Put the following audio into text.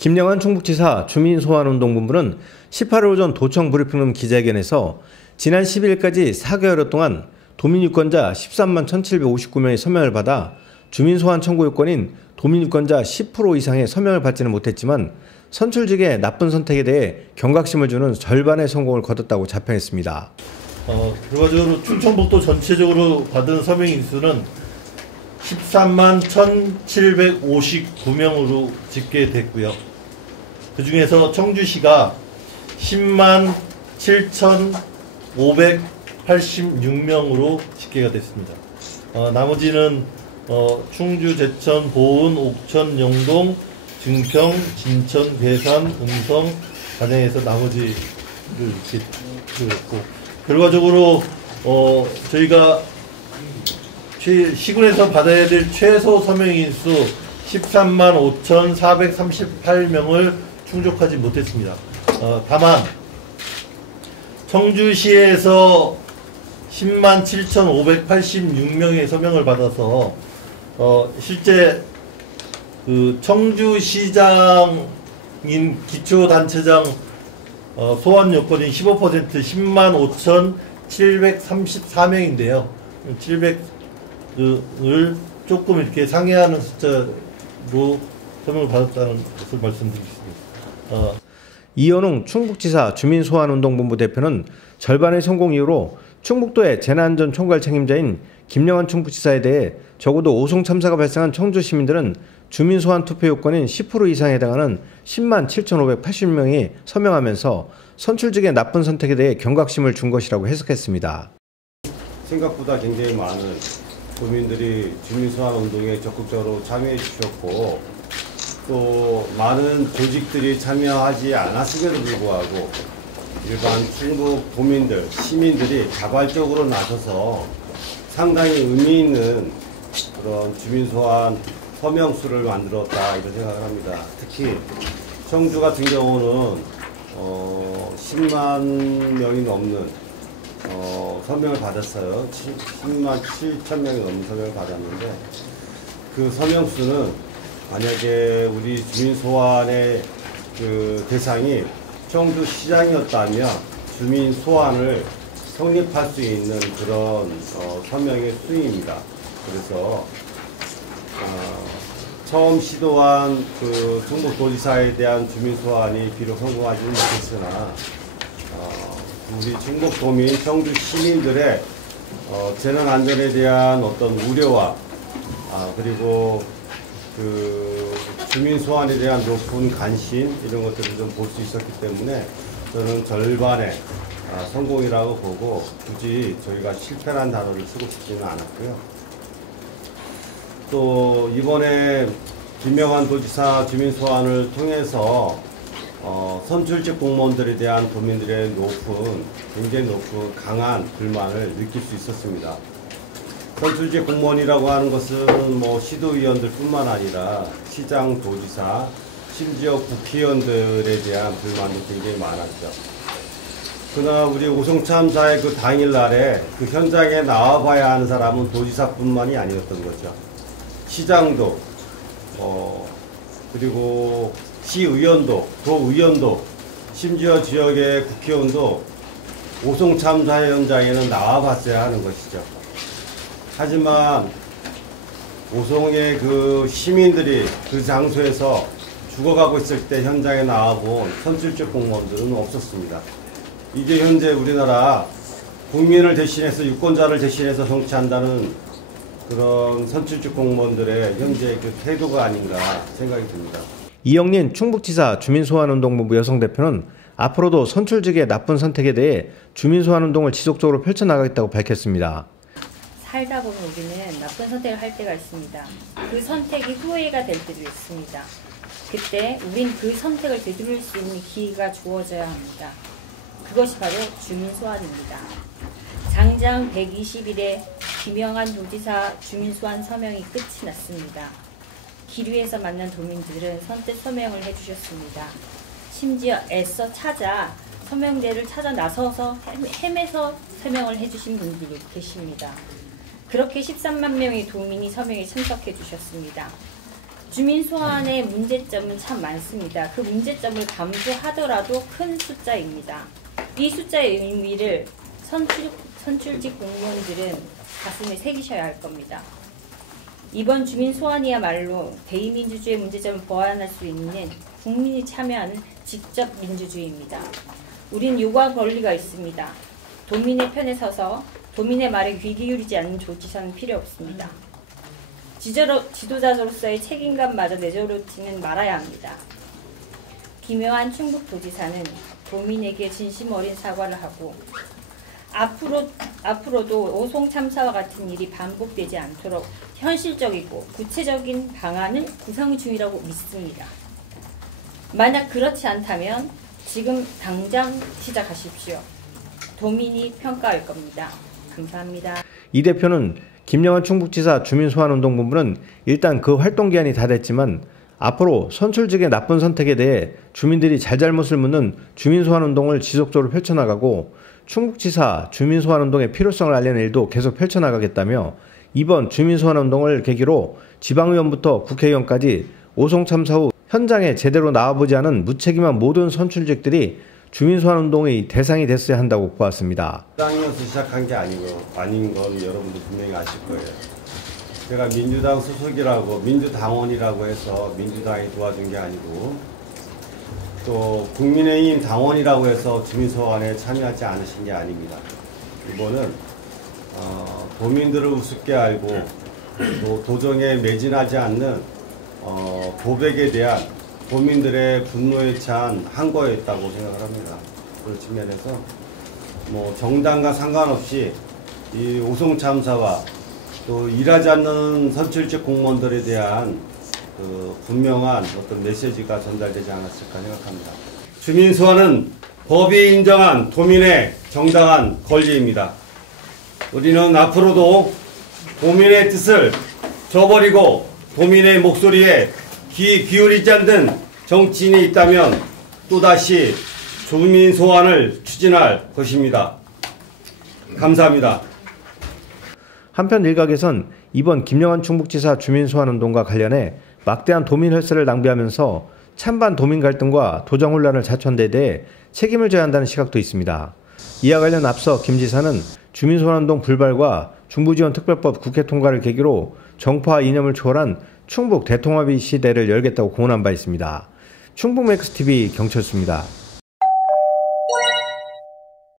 김영환 충북지사 주민소환운동본부는 18일 오전 도청 브리핑룸 기자회견에서 지난 12일까지 4개월 동안 도민유권자 13만 1,759명의 서명을 받아 주민소환 청구 요건인 도민유권자 10% 이상의 서명을 받지는 못했지만 선출직의 나쁜 선택에 대해 경각심을 주는 절반의 성공을 거뒀다고 자평했습니다. 결과적으로 충청북도 전체적으로 받은 서명 인수는 13만 1,759명으로 집계됐고요. 그 중에서 청주시가 10만 7,586명으로 집계가 됐습니다. 나머지는 충주, 제천, 보은, 옥천, 영동, 증평, 진천, 괴산, 음성, 단양에서 나머지를 이렇게 했고, 결과적으로 저희가 시군에서 받아야 될 최소 서명인수 13만 5,438명을 충족하지 못했습니다. 다만 청주시에서 10만 7,586명의 서명을 받아서 실제 그 청주시장인 기초단체장 소환 요건인 15% 10만 5,734명인데요. 700을 조금 이렇게 상회하는 숫자로 서명을 받았다는 것을 말씀드리겠습니다. 이현웅 충북지사 주민소환운동본부 대표는 절반의 성공 이후로 충북도의 재난안전 총괄 책임자인 김영환 충북지사에 대해 적어도 오송 참사가 발생한 청주 시민들은 주민소환 투표 요건인 10% 이상에 해당하는 10만 7,580명이 서명하면서 선출직의 나쁜 선택에 대해 경각심을 준 것이라고 해석했습니다. 생각보다 굉장히 많은 도민들이 주민소환 운동에 적극적으로 참여해 주셨고, 또 많은 조직들이 참여하지 않았음에도 불구하고 일반 충북 도민들, 시민들이 자발적으로 나서서 상당히 의미 있는 그런 주민소환 서명수를 만들었다, 이런 생각을 합니다. 특히 청주 같은 경우는 10만 명이 넘는 서명을 받았어요. 10만 7천 명이 넘는 서명을 받았는데, 그 서명수는 만약에 우리 주민소환의 그 대상이 청주시장이었다면 주민소환을 성립할 수 있는 그런 서명의 수입니다. 그래서 처음 시도한 그 충북도지사에 대한 주민소환이 비록 성공하지는 못했으나 우리 충북도민, 청주 시민들의 재난안전에 대한 어떤 우려와 그리고 그 주민소환에 대한 높은 관심, 이런 것들을 좀 볼 수 있었기 때문에 저는 절반의 성공이라고 보고 굳이 저희가 실패란 단어를 쓰고 싶지는 않았고요. 또 이번에 김영환 도지사 주민소환을 통해서 선출직 공무원들에 대한 도민들의 굉장히 높은 강한 불만을 느낄 수 있었습니다. 선출직 공무원이라고 하는 것은 뭐 시도위원들 뿐만 아니라 시장, 도지사, 심지어 국회의원들에 대한 불만도 굉장히 많았죠. 그러나 우리 오송참사의 그 당일날에 그 현장에 나와봐야 하는 사람은 도지사뿐만이 아니었던 거죠. 시장도, 그리고 시의원도, 도의원도, 심지어 지역의 국회의원도 오송참사 현장에는 나와봤어야 하는 것이죠. 하지만 오송의 그 시민들이 그 장소에서 죽어가고 있을 때 현장에 나와본 선출직 공무원들은 없었습니다. 이게 현재 우리나라 국민을 대신해서, 유권자를 대신해서 정치한다는 그런 선출직 공무원들의 현재 그 태도가 아닌가 생각이 듭니다. 이영린 충북지사 주민소환운동본부 여성대표는 앞으로도 선출직의 나쁜 선택에 대해 주민소환운동을 지속적으로 펼쳐나가겠다고 밝혔습니다. 살다 보면 우리는 나쁜 선택을 할 때가 있습니다. 그 선택이 후회가 될 때도 있습니다. 그때 우린 그 선택을 되돌릴 수 있는 기회가 주어져야 합니다. 그것이 바로 주민소환입니다. 장장 120일에 김영환 도지사 주민소환 서명이 끝이 났습니다. 길 위에서 만난 도민들은 선뜻 서명을 해주셨습니다. 심지어 애써 찾아 서명대를 찾아 나서서 헤매서 서명을 해주신 분들도 계십니다. 그렇게 13만 명의 도민이 서명에 참석해 주셨습니다. 주민 소환의 문제점은 참 많습니다. 그 문제점을 감수하더라도 큰 숫자입니다. 이 숫자의 의미를 선출직 공무원들은 가슴에 새기셔야 할 겁니다. 이번 주민 소환이야말로 대의민주주의 문제점을 보완할 수 있는 국민이 참여하는 직접 민주주의입니다. 우린 요구할 권리가 있습니다. 도민의 편에 서서 도민의 말에 귀 기울이지 않는 도지사는 필요 없습니다. 지도자로서의 책임감마저 내려놓지는 말아야 합니다. 김여한 충북도지사는 도민에게 진심 어린 사과를 하고 앞으로도 오송 참사와 같은 일이 반복되지 않도록 현실적이고 구체적인 방안을 구상 중이라고 믿습니다. 만약 그렇지 않다면 지금 당장 시작하십시오. 도민이 평가할 겁니다. 감사합니다. 이 대표는 김영환 충북지사 주민소환운동본부는 일단 그 활동기한이 다 됐지만 앞으로 선출직의 나쁜 선택에 대해 주민들이 잘잘못을 묻는 주민소환운동을 지속적으로 펼쳐나가고 충북지사 주민소환운동의 필요성을 알리는 일도 계속 펼쳐나가겠다며 이번 주민소환운동을 계기로 지방의원부터 국회의원까지 오송 참사 후 현장에 제대로 나와보지 않은 무책임한 모든 선출직들이 주민소환운동의 대상이 됐어야 한다고 보았습니다. 민주당이어서 시작한 게 아닌 건 여러분들 분명히 아실 거예요. 제가 민주당 소속이라고 민주당원이라고 해서 민주당이 도와준 게 아니고 또 국민의힘 당원이라고 해서 주민소환에 참여하지 않으신 게 아닙니다. 이번은 도민들을 우습게 알고 또 도정에 매진하지 않는 도백에 대한 도민들의 분노에 찬 항거였다고 생각을 합니다. 그런 측면에서 뭐 정당과 상관없이 이 오송 참사와 또 일하지 않는 선출직 공무원들에 대한 그 분명한 어떤 메시지가 전달되지 않았을까 생각합니다. 주민소환은 법이 인정한 도민의 정당한 권리입니다. 우리는 앞으로도 도민의 뜻을 저버리고 도민의 목소리에 귀 기울이지 않는 정치인이 있다면 또다시 주민소환을 추진할 것입니다. 감사합니다. 한편 일각에선 이번 김영환 충북지사 주민소환운동과 관련해 막대한 도민 혈세를 낭비하면서 찬반 도민 갈등과 도정 혼란을 자초한 데 대해 책임을 져야 한다는 시각도 있습니다. 이와 관련 앞서 김 지사는 주민소환운동 불발과 중부지원특별법 국회 통과를 계기로 정파와 이념을 초월한 충북 대통합의 시대를 열겠다고 공언한 바 있습니다. 충북맥스TV 경철수입니다.